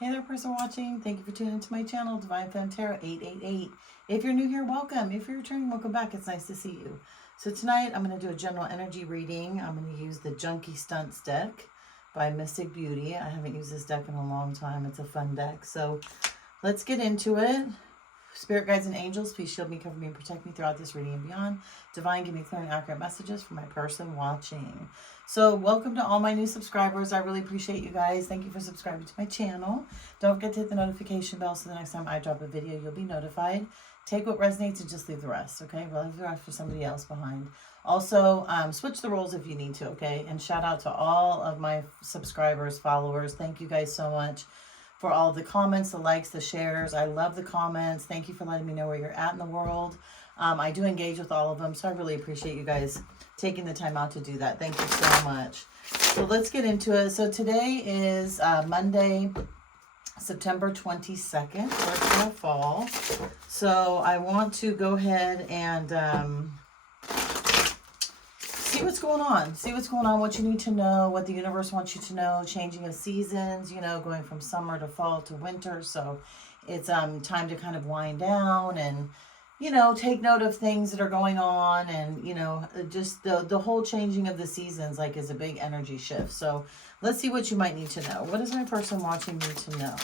Hey there, person watching. Thank you for tuning into my channel, Divine Femme Tarot 888. If you're new here, welcome. If you're returning, welcome back. It's nice to see you. So tonight, I'm going to do a general energy reading. I'm going to use the Junkie Stunts deck by Mystic Beauty. I haven't used this deck in a long time. It's a fun deck. So let's get into it. Spirit guides and angels, please shield me, cover me, and protect me throughout this reading and beyond. Divine, give me clear and accurate messages for my person watching. So welcome to all my new subscribers. I really appreciate you guys. Thank you for subscribing to my channel. Don't forget to hit the notification bell so the next time I drop a video, you'll be notified. Take what resonates and just leave the rest, okay? We'll leave the rest for somebody else behind. Also, switch the roles if you need to, okay? And shout out to all of my subscribers, followers. Thank you guys so much for all the comments, the likes, the shares. I love the comments. Thank you for letting me know where you're at in the world. I do engage with all of them, so I really appreciate you guys taking the time out to do that. Thank you so much. So let's get into it. So today is Monday, September 22nd. We're gonna fall. So I want to go ahead and see what's going on. See what's going on, what you need to know, what the universe wants you to know, changing of seasons, you know, going from summer to fall to winter. So it's time to kind of wind down and, you know, take note of things that are going on, and, you know, just the whole changing of the seasons, like, is a big energy shift. So let's see what you might need to know. What does my person watching need to know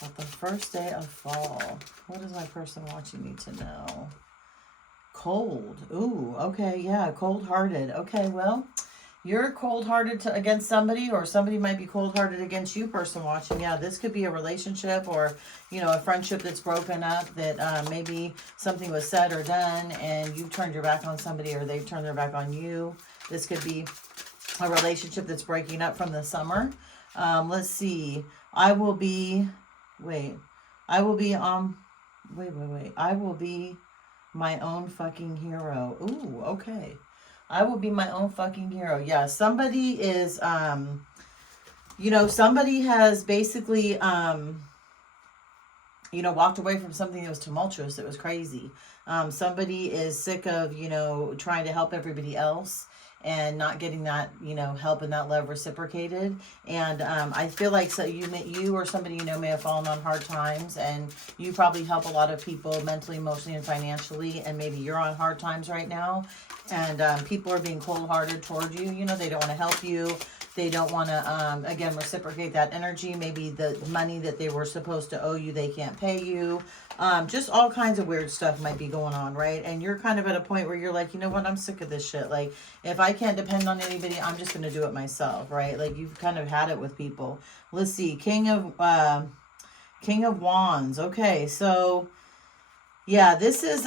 about the first day of fall? What does my person watching need to know? Cold. Ooh, okay, yeah, cold-hearted. Okay, well, you're cold-hearted against somebody, or somebody might be cold-hearted against you, person watching. Yeah, this could be a relationship, or, you know, a friendship that's broken up, that maybe something was said or done and you turned your back on somebody, or they've turned their back on you. This could be a relationship that's breaking up from the summer. Let's see. I will be my own fucking hero. Ooh, okay. I will be my own fucking hero. Yeah, somebody is, you know, somebody has basically, you know, walked away from something that was tumultuous, that was crazy. Somebody is sick of, you know, trying to help everybody else and not getting that, you know, help and that love reciprocated. And I feel like, so you or somebody you know may have fallen on hard times, and you probably help a lot of people mentally, emotionally, and financially, and maybe you're on hard times right now, and people are being cold-hearted toward you. You know, they don't want to help you. They don't want to, again, reciprocate that energy. Maybe the money that they were supposed to owe you, they can't pay you. Just all kinds of weird stuff might be going on, right? And you're kind of at a point where you're like, you know what, I'm sick of this shit. Like, if I can't depend on anybody, I'm just going to do it myself, right? Like, you've kind of had it with people. Let's see, King of Wands. Okay, so yeah, this is,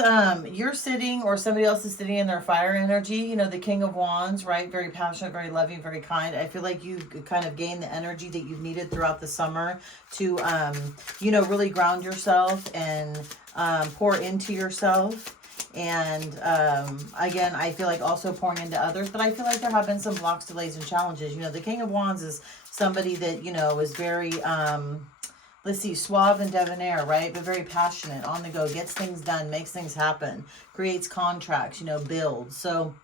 you're sitting, or somebody else is sitting in their fire energy. You know, the King of Wands, right? Very passionate, very loving, very kind. I feel like you've kind of gained the energy that you've needed throughout the summer to, you know, really ground yourself and pour into yourself. And again, I feel like also pouring into others, but I feel like there have been some blocks, delays, and challenges. You know, the King of Wands is somebody that, you know, is very, let's see, suave and debonair, right? But very passionate, on the go, gets things done, makes things happen, creates contracts, you know, builds. So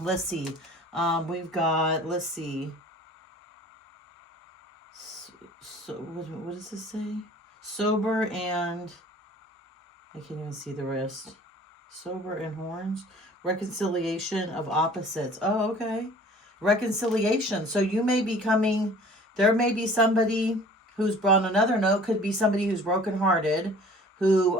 let's see. We've got, let's see. So what does this say? Sober and, I can't even see the rest. Sober and horns. Reconciliation of opposites. Oh, okay. Reconciliation. So you may be coming, there may be somebody who's, on another note, could be somebody who's brokenhearted, who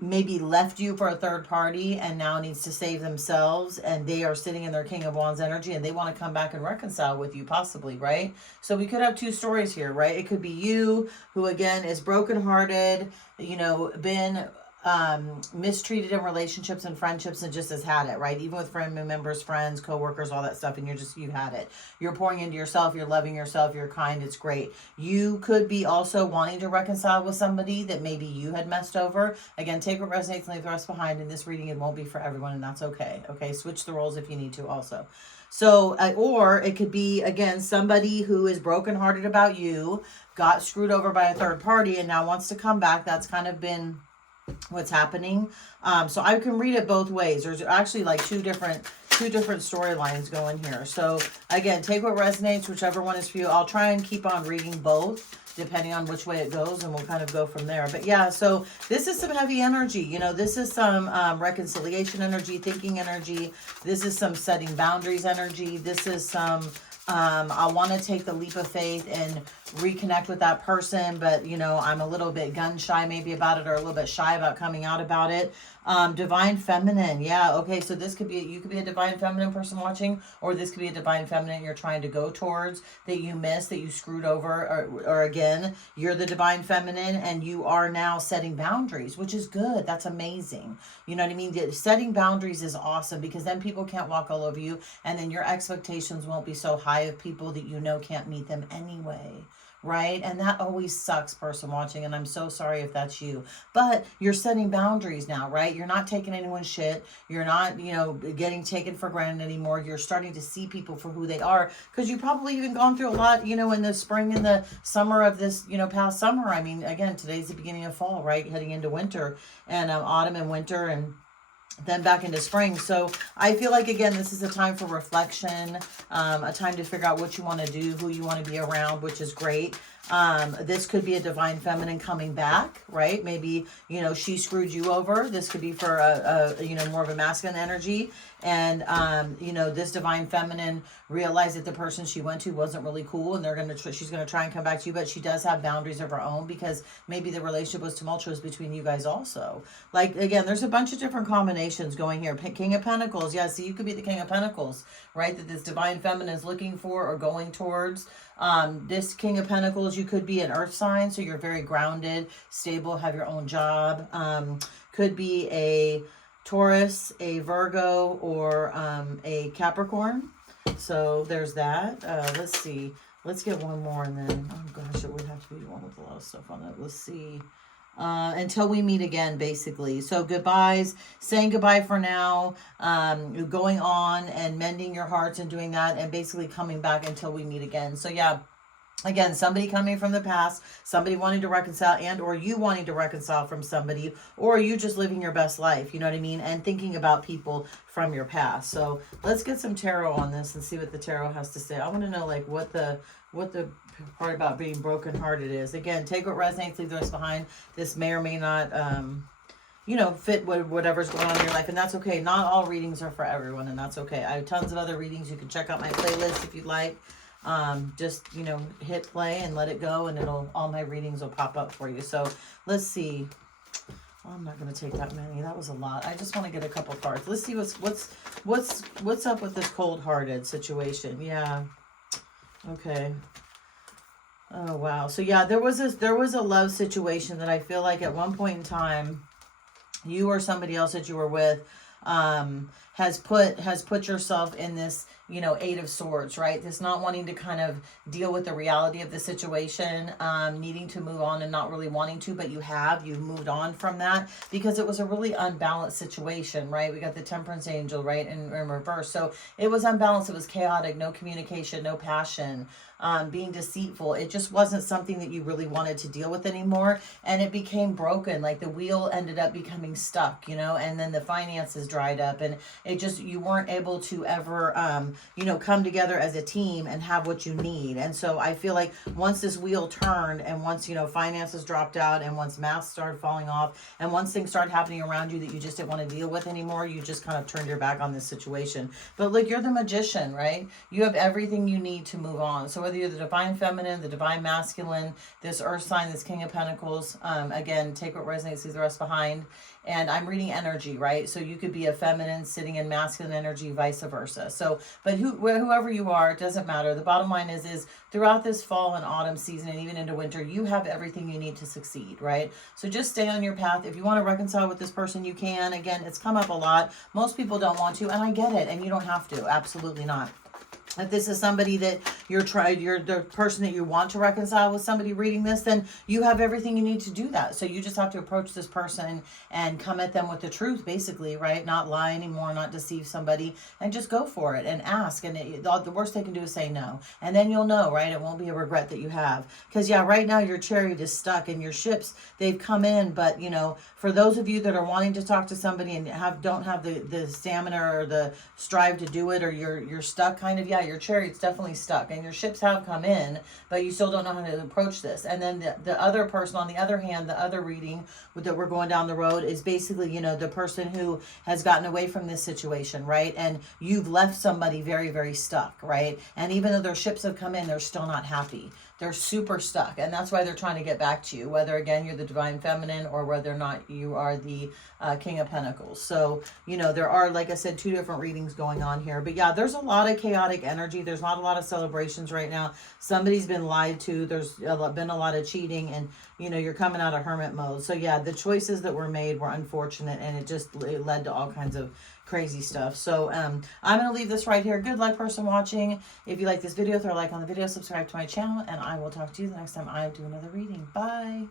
maybe left you for a third party and now needs to save themselves, and they are sitting in their King of Wands energy and they want to come back and reconcile with you, possibly, right? So we could have two stories here, right? It could be you, who again is brokenhearted, you know, been mistreated in relationships and friendships, and just has had it, right? Even with family members, friends, co-workers, all that stuff, and you've had it. You're pouring into yourself, you're loving yourself, you're kind, it's great. You could be also wanting to reconcile with somebody that maybe you had messed over. Again, take what resonates and leave the rest behind. In this reading, it won't be for everyone, and that's okay. Okay, switch the roles if you need to also. So, or it could be, again, somebody who is brokenhearted about you, got screwed over by a third party, and now wants to come back. That's kind of been what's happening. So I can read it both ways. There's actually like two different two different storylines going here. So again, take what resonates, whichever one is for you. I'll try and keep on reading both, depending on which way it goes, and we'll kind of go from there. But yeah, so this is some heavy energy. You know, this is some reconciliation energy, thinking energy. This is some setting boundaries energy. This is some I want to take the leap of faith and reconnect with that person, but you know, I'm a little bit gun shy maybe about it, or a little bit shy about coming out about it. Divine feminine. Yeah. Okay. So this could be, you could be a divine feminine person watching, or this could be a divine feminine you're trying to go towards that you missed, that you screwed over, or again, you're the divine feminine and you are now setting boundaries, which is good. That's amazing. You know what I mean? Setting boundaries is awesome, because then people can't walk all over you, and then your expectations won't be so high of people that you know can't meet them anyway. Right? And that always sucks, person watching, and I'm so sorry if that's you. But you're setting boundaries now, right? You're not taking anyone's shit. You're not, you know, getting taken for granted anymore. You're starting to see people for who they are, because you've probably even gone through a lot, you know, in the spring and the summer of this, you know, past summer. I mean, again, today's the beginning of fall, right? Heading into winter, and autumn and winter, and then back into spring. So I feel like, again, this is a time for reflection, a time to figure out what you want to do, who you want to be around, which is great. This could be a divine feminine coming back, right? Maybe, you know, she screwed you over. This could be for you know, more of a masculine energy. And, you know, this divine feminine realized that the person she went to wasn't really cool, and she's going to try and come back to you, but she does have boundaries of her own, because maybe the relationship was tumultuous between you guys also. Like, again, there's a bunch of different combinations going here. King of Pentacles. Yeah. So you could be the King of Pentacles, right? That this divine feminine is looking for or going towards. This King of Pentacles, you could be an earth sign, so you're very grounded, stable, have your own job. Could be a Taurus, a Virgo, or a Capricorn. So there's that. Let's see. Let's get one more, and then, oh gosh, it would have to be one with a lot of stuff on it. Let's see. Until we meet again, basically. So goodbyes, saying goodbye for now, going on and mending your hearts and doing that, and basically coming back until we meet again. So yeah, again, somebody coming from the past, somebody wanting to reconcile, and or you wanting to reconcile from somebody, or you just living your best life, you know what I mean, and thinking about people from your past. So let's get some tarot on this and see what the tarot has to say. I want to know, like, what the part about being brokenhearted is. Again, take what resonates, leave the rest behind. This may or may not you know, fit whatever's going on in your life, and that's okay. Not all readings are for everyone, and that's okay. I have tons of other readings. You can check out my playlist if you'd like. Just, you know, hit play and let it go, and all my readings will pop up for you. So let's see. Well, I'm not going to take that many. That was a lot. I just want to get a couple cards. Let's see what's up with this cold-hearted situation. Yeah. Okay. Oh wow. So yeah, there was a love situation that I feel like at one point in time, you or somebody else that you were with has put yourself in this, you know, Eight of Swords, right? This not wanting to kind of deal with the reality of the situation, needing to move on and not really wanting to, but you've moved on from that because it was a really unbalanced situation, right? We got the Temperance Angel, right, in reverse. So it was unbalanced. It was chaotic, no communication, no passion, being deceitful. It just wasn't something that you really wanted to deal with anymore. And it became broken. Like the wheel ended up becoming stuck, you know, and then the finances dried up, and it just, you weren't able to ever, you know, come together as a team and have what you need. And so I feel like once this wheel turned, and once, you know, finances dropped out, and once masks started falling off, and once things started happening around you that you just didn't want to deal with anymore, you just kind of turned your back on this situation. But look, you're the magician, right? You have everything you need to move on. So whether you're the divine feminine, the divine masculine, this earth sign, this King of Pentacles, again, take what resonates, leave the rest behind. And I'm reading energy, right? So you could be a feminine sitting in masculine energy, vice versa. So, but whoever you are, it doesn't matter. The bottom line is throughout this fall and autumn season, and even into winter, you have everything you need to succeed, right? So just stay on your path. If you want to reconcile with this person, you can. Again, it's come up a lot. Most people don't want to, and I get it, and you don't have to. Absolutely not. If this is somebody that you're the person that you want to reconcile with somebody reading this, then you have everything you need to do that. So you just have to approach this person and come at them with the truth, basically, right? Not lie anymore, not deceive somebody, and just go for it and ask. And the worst they can do is say no. And then you'll know, right? It won't be a regret that you have. Because, yeah, right now your chariot is stuck and your ships, they've come in. But, you know, for those of you that are wanting to talk to somebody and don't have the stamina or the strive to do it, or you're stuck kind of, yeah, your chariot's definitely stuck and your ships have come in, but you still don't know how to approach this. And then the other person, on the other hand, the other reading that we're going down the road is basically, you know, the person who has gotten away from this situation, right? And you've left somebody very, very stuck, right? And even though their ships have come in, they're still not happy. They're super stuck, and that's why they're trying to get back to you, whether, again, you're the Divine Feminine or whether or not you are the King of Pentacles. So, you know, there are, like I said, 2 different readings going on here. But, yeah, there's a lot of chaotic energy. There's not a lot of celebrations right now. Somebody's been lied to. There's been a lot of cheating, and, you know, you're coming out of hermit mode. So, yeah, the choices that were made were unfortunate, and it led to all kinds of crazy stuff. So I'm going to leave this right here. Good luck, person watching. If you like this video, throw a like on the video, subscribe to my channel, and I will talk to you the next time I do another reading. Bye.